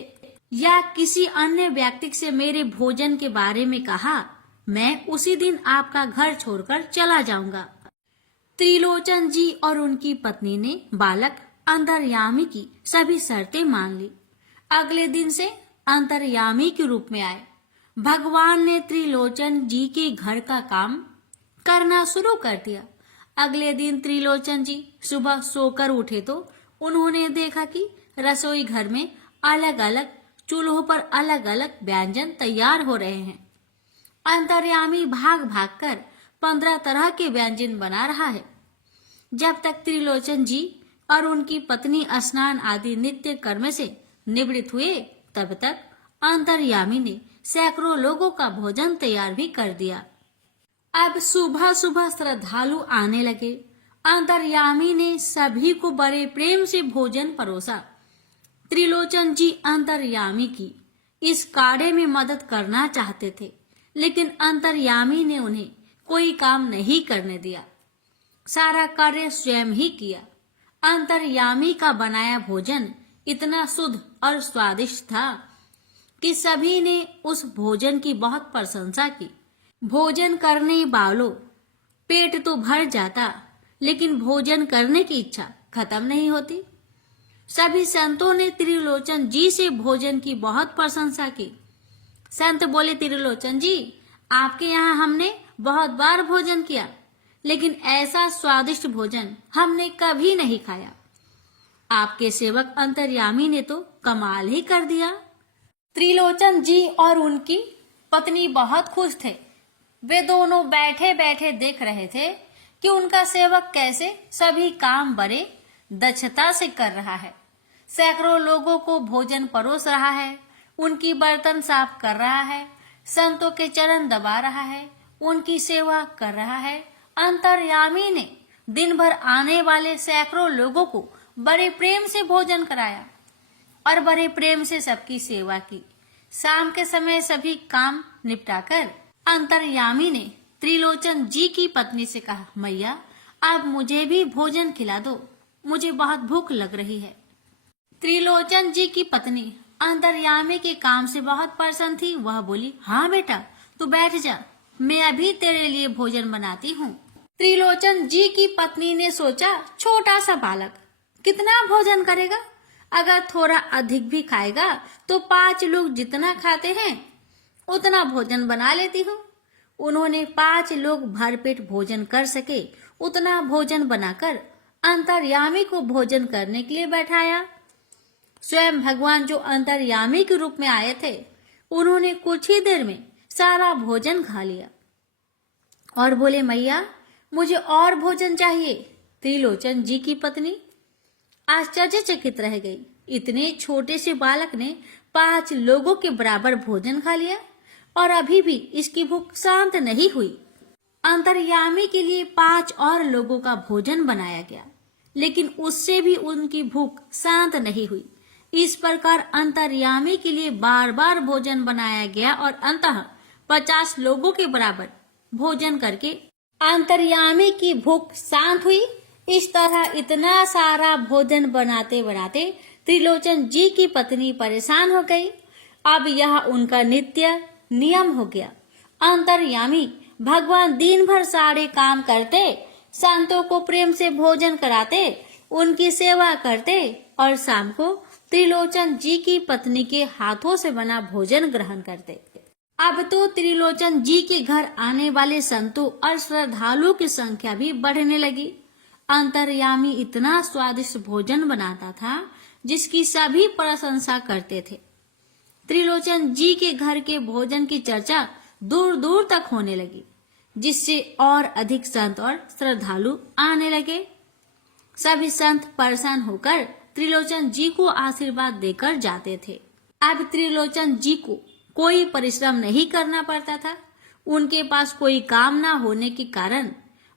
या किसी अन्य व्यक्ति से मेरे भोजन के बारे में कहा, मैं उसी दिन आपका घर छोड़कर चला जाऊंगा। त्रिलोचन जी और उनकी पत्नी ने बालक अंतर्यामी की सभी शर्तें मान ली। अगले दिन से अंतर्यामी के रूप में आए। भगवान ने त्रिलोचन जी के घर का काम करना शुरू कर दिया। अगले दिन त्रिलोचन जी सुबह सोकर उठे तो उन्होंने देखा कि रसोई घर में अलग अलग चूल्हों पर अलग अलग व्यंजन तैयार हो रहे हैं। अंतर्यामी भाग भाग कर 15 तरह के व्यंजन बना रहा है। जब तक त्रिलोचन जी और उनकी पत्नी स्नान आदि नित्य कर्म से निवृत्त हुए, तब तक अंतर्यामी ने सैकड़ों लोगों का भोजन तैयार भी कर दिया। अब सुबह सुबह श्रद्धालु आने लगे। अंतर्यामी ने सभी को बड़े प्रेम से भोजन परोसा। त्रिलोचन जी अंतर्यामी की इस कार्य में मदद करना चाहते थे, लेकिन अंतर्यामी ने उन्हें कोई काम नहीं करने दिया। सारा कार्य स्वयं ही किया। अंतर्यामी का बनाया भोजन इतना शुद्ध और स्वादिष्ट था कि सभी ने उस भोजन की बहुत प्रशंसा की। भोजन करने वालों पेट तो भर जाता, लेकिन भोजन करने की इच्छा खत्म नहीं होती। सभी संतों ने त्रिलोचन जी से भोजन की बहुत प्रशंसा की। संत बोले, त्रिलोचन जी, आपके यहाँ हमने बहुत बार भोजन किया, लेकिन ऐसा स्वादिष्ट भोजन हमने कभी नहीं खाया। आपके सेवक अंतर्यामी ने तो कमाल ही कर दिया। त्रिलोचन जी और उनकी पत्नी बहुत खुश थे। वे दोनों बैठे बैठे देख रहे थे कि उनका सेवक कैसे सभी काम बड़े दक्षता से कर रहा है। सैकड़ों लोगों को भोजन परोस रहा है, उनकी बर्तन साफ कर रहा है, संतों के चरण दबा रहा है, उनकी सेवा कर रहा है। अंतर्यामी ने दिन भर आने वाले सैकड़ों लोगों को बड़े प्रेम से भोजन कराया और बड़े प्रेम से सबकी सेवा की। शाम के समय सभी काम निपटाकर अंतर्यामी ने त्रिलोचन जी की पत्नी से कहा, मैया अब मुझे भी भोजन खिला दो, मुझे बहुत भूख लग रही है। त्रिलोचन जी की पत्नी अंतर्यामी के काम से बहुत प्रसन्न थी। वह बोली, हाँ बेटा तू बैठ जा, मैं अभी तेरे लिए भोजन बनाती हूँ। त्रिलोचन जी की पत्नी ने सोचा, छोटा सा बालक कितना भोजन करेगा, अगर थोड़ा अधिक भी खाएगा तो 5 लोग जितना खाते हैं उतना भोजन बना लेती हूँ। उन्होंने 5 लोग भरपेट भोजन कर सके उतना भोजन बनाकर अंतर्यामी को भोजन करने के लिए बैठाया। स्वयं भगवान जो अंतर्यामी के रूप में आए थे, उन्होंने कुछ ही देर में सारा भोजन खा लिया और बोले, मैया मुझे और भोजन चाहिए। त्रिलोचन जी की पत्नी आश्चर्यचकित रह गई। इतने छोटे से बालक ने 5 लोगों के बराबर भोजन खा लिया और अभी भी इसकी भूख शांत नहीं हुई। अंतर्यामी के लिए 5 और लोगों का भोजन बनाया गया, लेकिन उससे भी उनकी भूख शांत नहीं हुई। इस प्रकार अंतर्यामी के लिए बार बार भोजन बनाया गया और अंततः 50 लोगों के बराबर भोजन करके अंतर्यामी की भूख शांत हुई। इस तरह इतना सारा भोजन बनाते बनाते त्रिलोचन जी की पत्नी परेशान हो गई। अब यह उनका नित्य नियम हो गया। अंतर्यामी भगवान दिन भर सारे काम करते, संतों को प्रेम से भोजन कराते, उनकी सेवा करते और शाम को त्रिलोचन जी की पत्नी के हाथों से बना भोजन ग्रहण करते। अब तो त्रिलोचन जी के घर आने वाले संतों और श्रद्धालुओं की संख्या भी बढ़ने लगी। अंतर्यामी इतना स्वादिष्ट भोजन बनाता था जिसकी सभी प्रशंसा करते थे। त्रिलोचन जी के घर के भोजन की चर्चा दूर दूर तक होने लगी, जिससे और अधिक संत और श्रद्धालु आने लगे। सभी संत प्रसन्न होकर त्रिलोचन जी को आशीर्वाद देकर जाते थे। अब त्रिलोचन जी को कोई परिश्रम नहीं करना पड़ता था। उनके पास कोई काम ना होने के कारण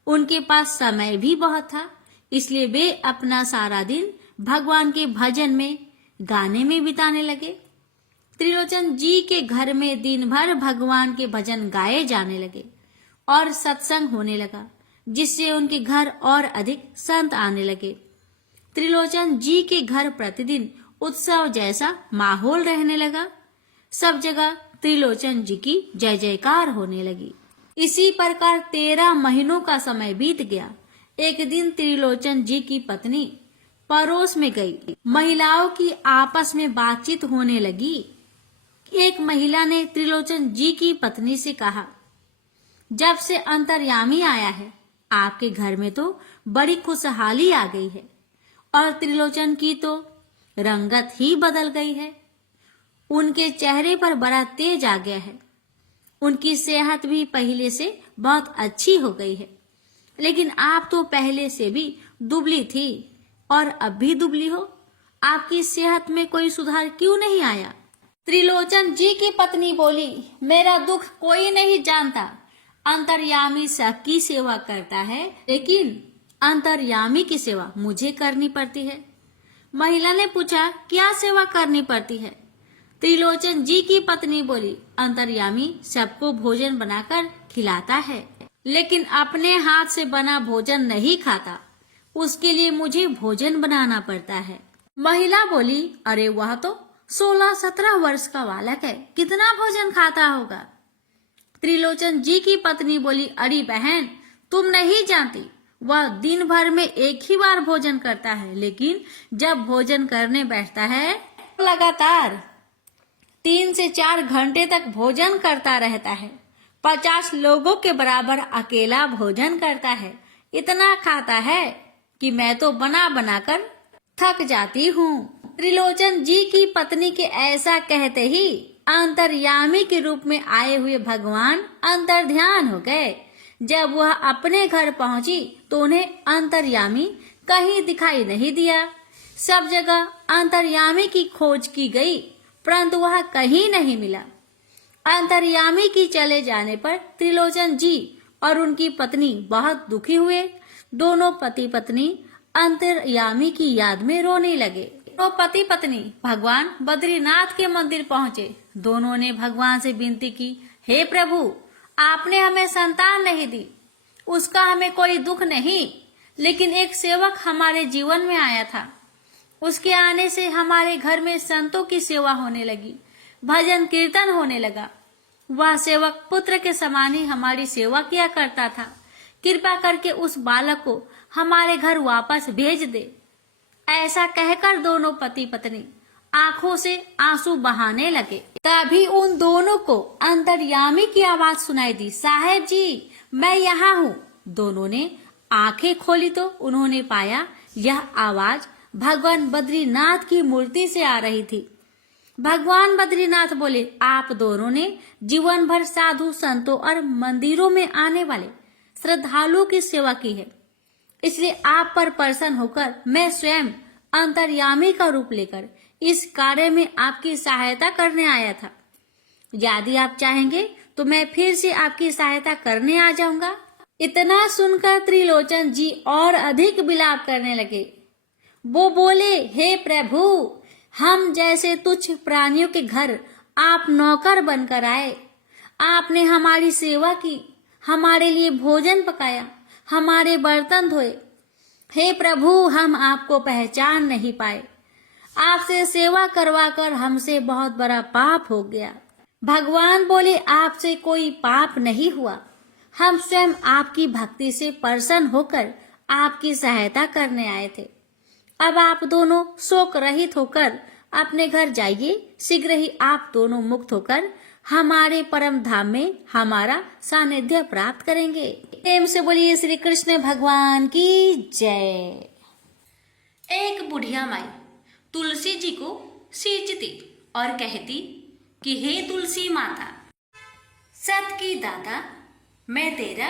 उनके पास समय भी बहुत था, इसलिए वे अपना सारा दिन भगवान के भजन में, गाने में बिताने लगे। त्रिलोचन जी के घर में दिन भर भगवान के भजन गाए जाने लगे और सत्संग होने लगा, जिससे उनके घर और अधिक संत आने लगे। त्रिलोचन जी के घर प्रतिदिन उत्सव जैसा माहौल रहने लगा। सब जगह त्रिलोचन जी की जय जयकार होने लगी। इसी प्रकार 13 महीनों का समय बीत गया। एक दिन त्रिलोचन जी की पत्नी पड़ोस में गई। महिलाओं की आपस में बातचीत होने लगी। एक महिला ने त्रिलोचन जी की पत्नी से कहा, जब से अंतर्यामी आया है आपके घर में तो बड़ी खुशहाली आ गई है और त्रिलोचन की तो रंगत ही बदल गई है। उनके चेहरे पर बड़ा तेज आ गया है। उनकी सेहत भी पहले से बहुत अच्छी हो गई है, लेकिन आप तो पहले से भी दुबली थी और अब भी दुबली हो। आपकी सेहत में कोई सुधार क्यों नहीं आया? त्रिलोचन जी की पत्नी बोली, मेरा दुख कोई नहीं जानता। अंतर्यामी सबकी सेवा करता है, लेकिन अंतर्यामी की सेवा मुझे करनी पड़ती है। महिला ने पूछा, क्या सेवा करनी पड़ती है? त्रिलोचन जी की पत्नी बोली, अंतर्यामी सबको भोजन बनाकर खिलाता है, लेकिन अपने हाथ से बना भोजन नहीं खाता। उसके लिए मुझे भोजन बनाना पड़ता है। महिला बोली, अरे वह तो 16-17 वर्ष का बालक है, कितना भोजन खाता होगा? त्रिलोचन जी की पत्नी बोली, अरे बहन तुम नहीं जानती, वह दिन भर में एक ही बार भोजन करता है, लेकिन जब भोजन करने बैठता है लगातार 3 से 4 घंटे तक भोजन करता रहता है। 50 लोगों के बराबर अकेला भोजन करता है। इतना खाता है कि मैं तो बना बनाकर थक जाती हूँ। त्रिलोचन जी की पत्नी के ऐसा कहते ही अंतर्यामी के रूप में आए हुए भगवान अंतर्ध्यान हो गए। जब वह अपने घर पहुंची तो उन्हें अंतर्यामी कहीं दिखाई नहीं दिया। सब जगह अंतर्यामी की खोज की गई, परंतु वह कहीं नहीं मिला। अंतर्यामी की चले जाने पर त्रिलोचन जी और उनकी पत्नी बहुत दुखी हुए। दोनों पति पत्नी अंतर्यामी की याद में रोने लगे। तो पति पत्नी भगवान बद्रीनाथ के मंदिर पहुंचे। दोनों ने भगवान से विनती की, हे प्रभु, आपने हमें संतान नहीं दी, उसका हमें कोई दुख नहीं, लेकिन एक सेवक हमारे जीवन में आया था। उसके आने से हमारे घर में संतों की सेवा होने लगी, भजन कीर्तन होने लगा। वह सेवक पुत्र के समान ही हमारी सेवा किया करता था। कृपा करके उस बालक को हमारे घर वापस भेज दे। ऐसा कहकर दोनों पति पत्नी आंखों से आंसू बहाने लगे। तभी उन दोनों को अंतर्यामी की आवाज सुनाई दी, साहेब जी, मैं यहाँ हूँ। दोनों ने आंखें खोली तो उन्होंने पाया यह आवाज भगवान बद्रीनाथ की मूर्ति से आ रही थी। भगवान बद्रीनाथ बोले, आप दोनों ने जीवन भर साधु संतों और मंदिरों में आने वाले श्रद्धालुओं की सेवा की है, इसलिए आप पर प्रसन्न होकर मैं स्वयं अंतर्यामी का रूप लेकर इस कार्य में आपकी सहायता करने आया था। यदि आप चाहेंगे तो मैं फिर से आपकी सहायता करने आ जाऊंगा। इतना सुनकर त्रिलोचन जी और अधिक विलाप करने लगे। वो बोले, हे प्रभु, हम जैसे तुच्छ प्राणियों के घर आप नौकर बनकर आए। आपने हमारी सेवा की, हमारे लिए भोजन पकाया, हमारे बर्तन धोए। हे प्रभु, हम आपको पहचान नहीं पाए। आपसे सेवा करवा कर हमसे बहुत बड़ा पाप हो गया। भगवान बोले, आपसे कोई पाप नहीं हुआ, हम स्वयं आपकी भक्ति से प्रसन्न होकर आपकी सहायता करने आए थे। अब आप दोनों शोक रहित होकर अपने घर जाइए। शीघ्र ही आप दोनों मुक्त होकर हमारे परम धाम में हमारा सानिध्य प्राप्त करेंगे। प्रेम से बोलिए श्री कृष्ण भगवान की जय। एक बुढ़िया माई तुलसी जी को सींचती और कहती कि हे तुलसी माता, सत की दाता, मैं तेरा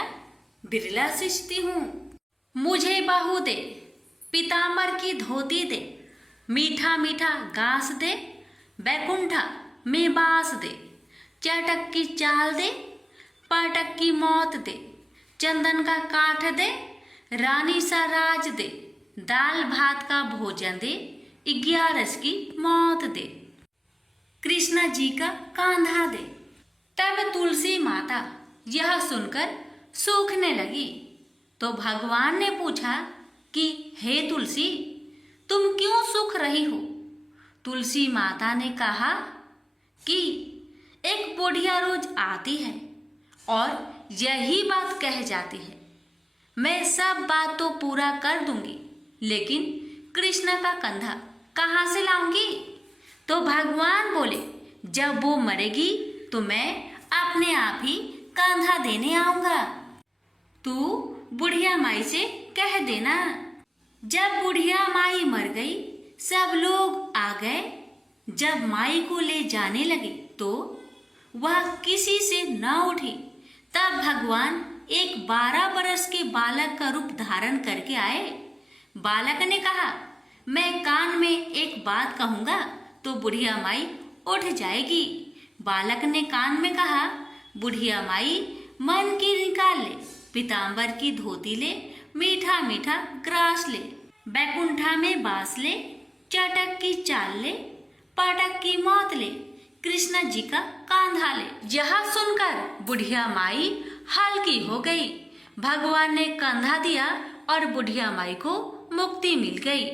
बिरला सींचती हूँ। मुझे बहू दे, पीताम्बर की धोती दे, मीठा मीठा घास दे, बैकुंठा में बास दे, चटक की चाल दे, पाटक की मौत दे, चंदन का काठ दे, रानी सा राज दे, दाल भात का भोजन दे, 11 की मौत दे, कृष्णा जी का कांधा दे। तब तुलसी माता यह सुनकर सूखने लगी तो भगवान ने पूछा कि हे तुलसी, तुम क्यों सूख रही हो? तुलसी माता ने कहा कि एक बुढ़िया रोज आती है और यही बात कह जाती है, मैं सब बात तो पूरा कर दूंगी, लेकिन कृष्ण का कंधा कहाँ से लाऊंगी? तो भगवान बोले, जब वो मरेगी तो मैं अपने आप ही कंधा देने आऊंगा। तू बुढ़िया माई से कह देना। जब बुढ़िया माई मर गई, सब लोग आ गए। जब माई को ले जाने लगे तो वह किसी से न उठी। तब भगवान एक 12 बरस के बालक का रूप धारण करके आए। बालक ने कहा, मैं कान में एक बात कहूंगा तो बुढ़िया माई उठ जाएगी। बालक ने कान में कहा, बुढ़िया माई मन की निकाल ले, पीताम्बर की धोती ले, मीठा मीठा ग्रास ले, बैकुंठा में बास ले, चटक की चाल ले, पाटक की मौत ले, कृष्ण जी का कांधा ले। यह सुनकर बुढ़िया माई हल्की हो गई। भगवान ने कंधा दिया और बुढ़िया माई को मुक्ति मिल गई।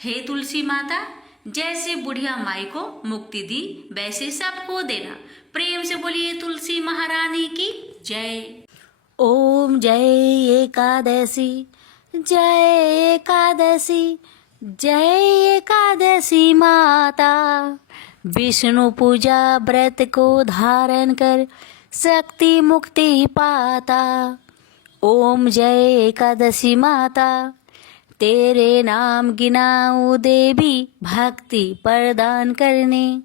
हे तुलसी माता, जैसे बुढ़िया माई को मुक्ति दी वैसे सबको देना। प्रेम से बोलिए तुलसी महारानी की जय। ओम जय एकादशी, जय एकादशी, जय एकादशी माता। विष्णु पूजा व्रत को धारण कर शक्ति मुक्ति पाता। ओम जय एकादशी माता, तेरे नाम गिनाऊं देवी भक्ति प्रदान करने।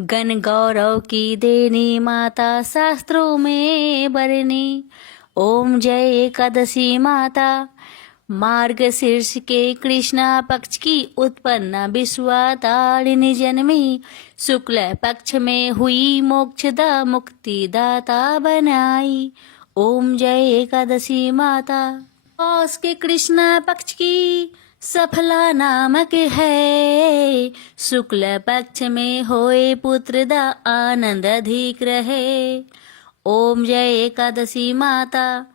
गण गौरव की देनी माता शास्त्रों में बरनी। ओम जय एकादशी माता, मार्गशीर्ष के कृष्णा पक्ष की उत्पन्ना विश्वातारिणी जन्मी। शुक्ल पक्ष में हुई मोक्षदा मुक्ति दाता बनाई। ओम जय एकादशी माता, पौष के कृष्णा पक्ष की सफला नामक है। शुक्ल पक्ष में होए पुत्र दा आनंद अधिक रहे। ओम जय एकादशी माता।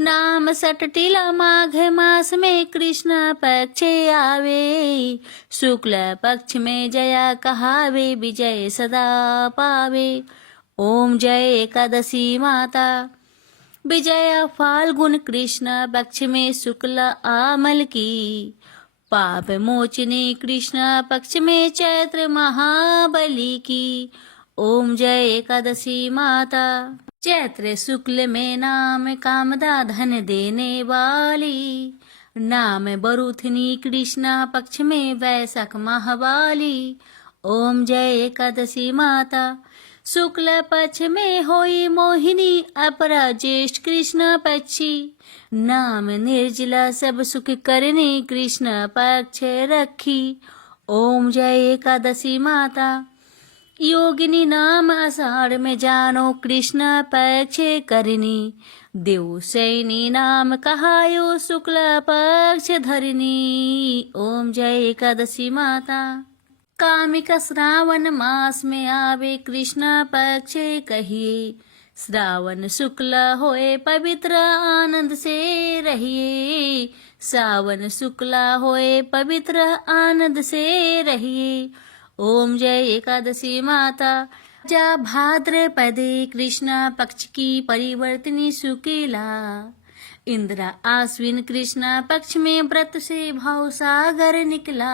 नाम सटटिला माघ मास में कृष्ण पक्ष आवे, शुक्ल पक्ष में जया कहावे, विजय सदा पावे। ओम जय एकादशी माता। विजया फाल्गुन कृष्ण पक्ष में शुक्ल आमल की, पाप मोचनी कृष्ण पक्ष में चैत्र महाबली की। ओम जय एकादशी माता। चैत्र शुक्ल में नाम कामदा धन देने वाली, नाम बरूथनी कृष्ण पक्ष में वैशाख महावाली। ओम जय एकादशी माता। शुक्ल पक्ष में होई मोहिनी, अपरा ज्येष्ठ कृष्ण पक्षी, नाम निर्जला सब सुख करने कृष्ण पक्ष रखी। ओम जय एकादशी माता। योगिनी नाम आषाढ़ में जानो कृष्ण पक्ष करनी, देव सैनी नाम कहायो शुक्ल पक्ष धरनी। ओम जय एकादशी माता। कामिका श्रावण मास में आवे कृष्ण पक्ष कहिए, श्रावण शुक्ल होए पवित्र आनंद से रहिए, श्रावण शुक्ल होए पवित्र आनंद से रहिए। ओम जय एकादशी माता। जा भाद्रपदे कृष्ण पक्ष की परिवर्तनी शुक्ला, इंद्रा आश्विन कृष्ण पक्ष में व्रत से भाव सागर निकला।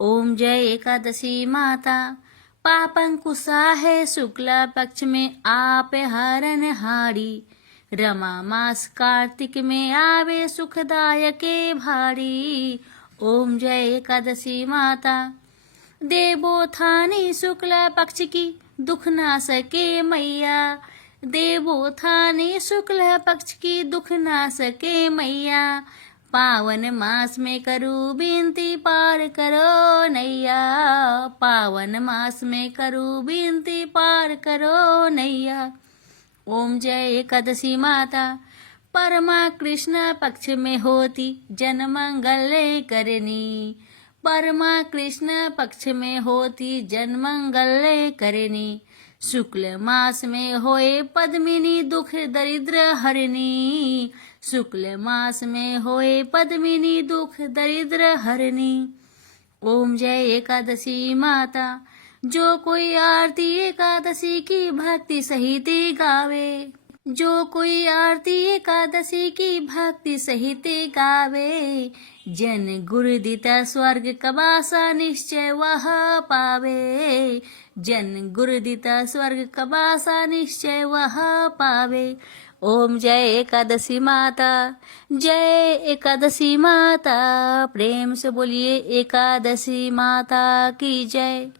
ओम जय एकादशी माता। पापंकुशा है शुक्ला पक्ष में आप हरण हारी, रमा मास कार्तिक में आवे सुखदायक भारी। ओम जय एकादशी माता। देवोत्थानी शुक्ला पक्ष की दुख ना सके मैया, देवोत्थानी शुक्ला पक्ष की दुख ना सके मैया, पावन मास में करूं विनती पार करो नैया, पावन मास में करूं विनती पार करो नैया। ओम जय एकादशी माता। परमा कृष्ण पक्ष में होती जन मंगल करनी, परमा कृष्ण पक्ष में होती जन मंगल करनी, शुक्ल मास में होए पद्मिनी दुख दरिद्र हरनी, शुक्ल मास में होए पद्मिनी दुख दरिद्र हरनी। ओम जय एकादशी माता। जो कोई आरती एकादशी की भक्ति सहित गावे, जो कोई आरती एकादशी की भक्ति सहित गावे, जन गुरु दिता स्वर्ग कबासा निश्चय वह पावे, जन गुरु दिता स्वर्ग कबासा निश्चय वह पावे। ओम जय एकादशी माता। जय एकादशी माता। प्रेम से बोलिए एकादशी माता की जय।